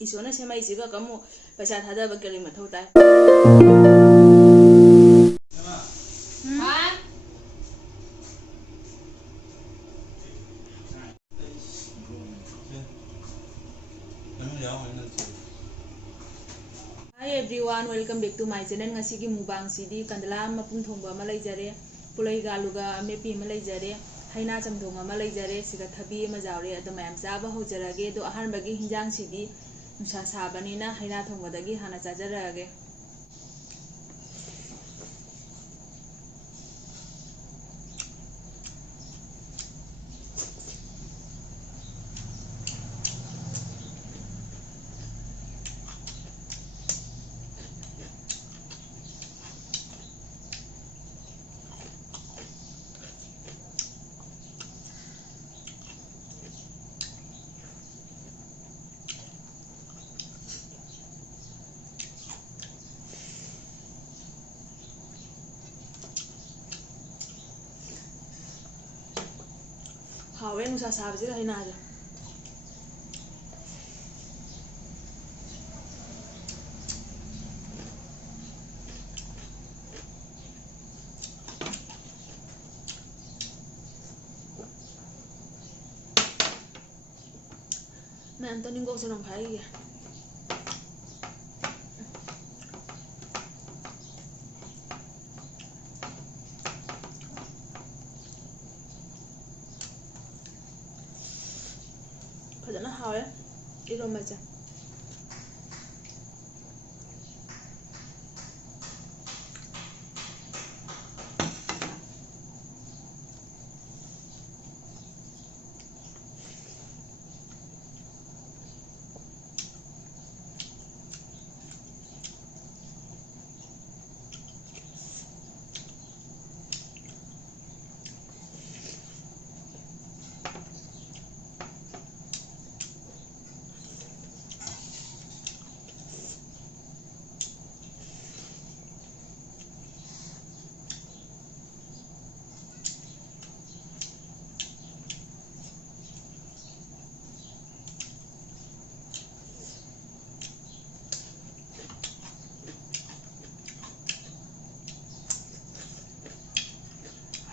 ꯏꯁꯣꯔꯅ ꯁꯦꯝꯃꯛꯏꯁꯤꯒ ꯀꯃꯨ ꯄꯩꯁꯥ ꯊꯥꯗꯕ ꯀꯔꯤ ꯃꯊꯧ ꯇꯥꯏ? Hi everyone, welcome back to my channel. Ngasigi mukbang sidi kandala mapung thongba ama leijare, pulai galuga mepi ama leijare, haina chamthong ama leijare, siga thabi ama jawre ado mayam chaba hojarage do ahanbagi hinjang sidi nusa sabanina haina thongbadagi hana chajarage. Hawe nusa sabasi haina aja. Mẹ ăn tao go senang khai ya. Padahal hawe irom aja.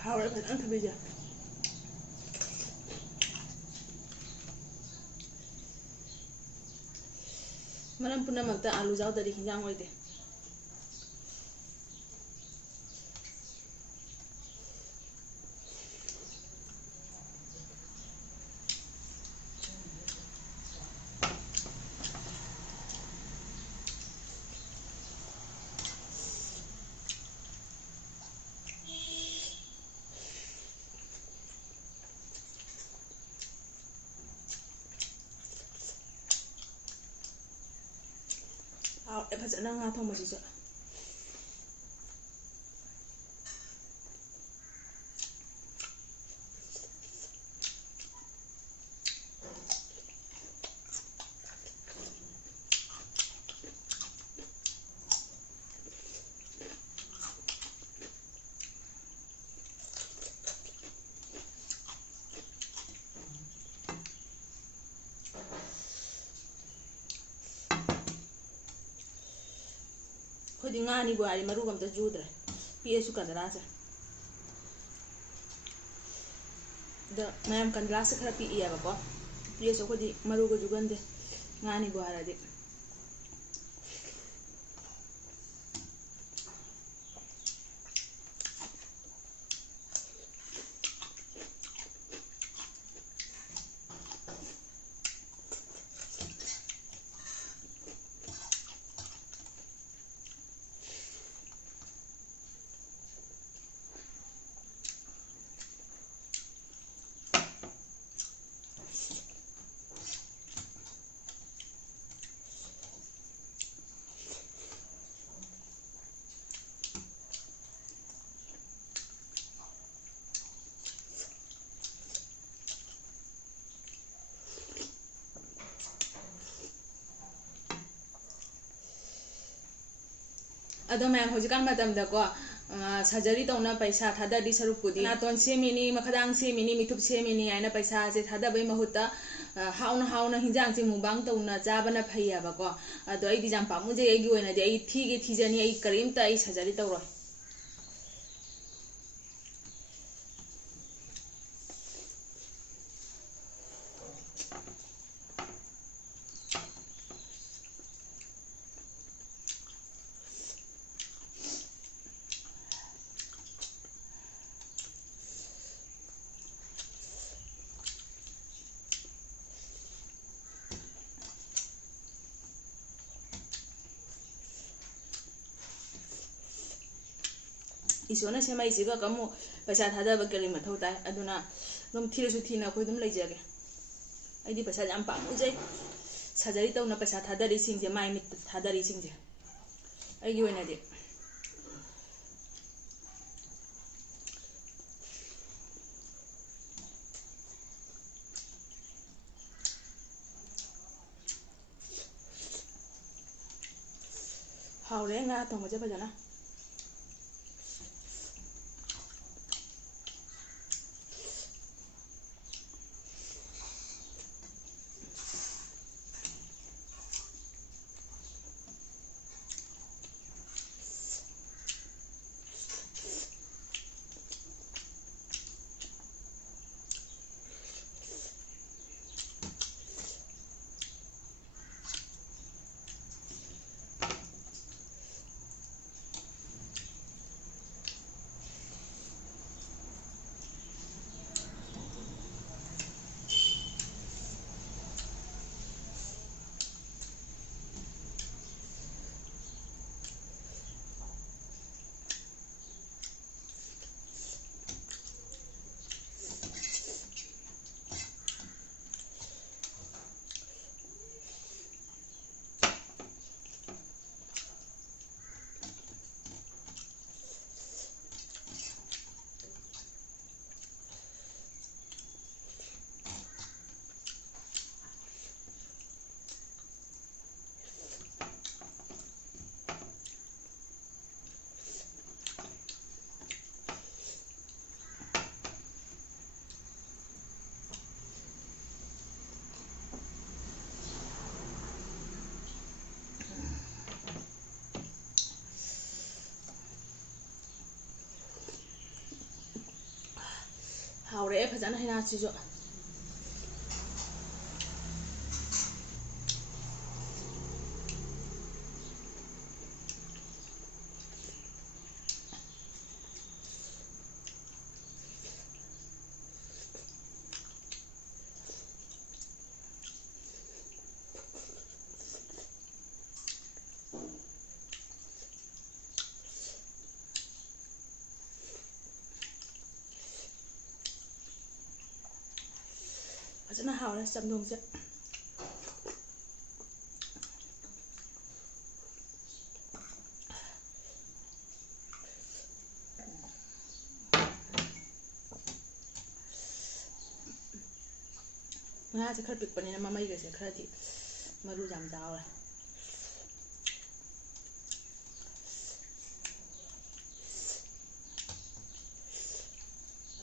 Hawe padahal thabi ja. Malam puna magta alu jaw dari hinjang oide. Fazana nga thong masisa. Khodi ngani bu ari maru gam ta judra. PS kandala sa. Da mayam kandala sa khara pi iya ba ko. PS khodi maru go jugande ngani bu ara de. Ado mayam hojikan matam da ko surgery तौना पैसा थादरी सरुपुदी नातोन सेमिनी मखदांग सेमिनी मिथुप सेमिनी आइना पैसा से थादबै महुता हाउना हिंजांग से मुबांग तौना चाबना फैयाबको अदो आइदि जाम पामुजे आइगी ओइनादि आइ थीजनी आइ करीमता आइ surgery तौरो इशोना सेमाइसिगा कमु पैसा थादब करी मथौ ताइ अदुना दम थीरसु थीना कोइ दम लैजगे आइदि पैसा जाम पामुजै सर्जरी तौना पैसा थादरी सिंजे माइ मिट थादरी सिंजे आइगी ओइनादि हाउरे nga thongje fajana हाउरे फजन हैना चिजो फजना हाउरे समदोंजे nga se khar pikpani na mamai ga se khar thi maru jam jaw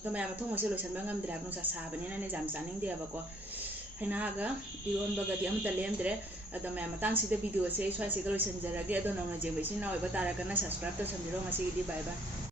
तो मैं थोंग से लोसन बंगमद्रे नुसा साबनिना ने जाम जानिंगदेबको हैनागा इरोनबगदि अमता लेमद्रे अदो मैं मतंग सिदा वीडियो से स्वासिगा लोसनजरगे अदो नौना जेबैसिना ओइबा तारागना सब्सक्राइब तो समजिरो ngasi di bye bye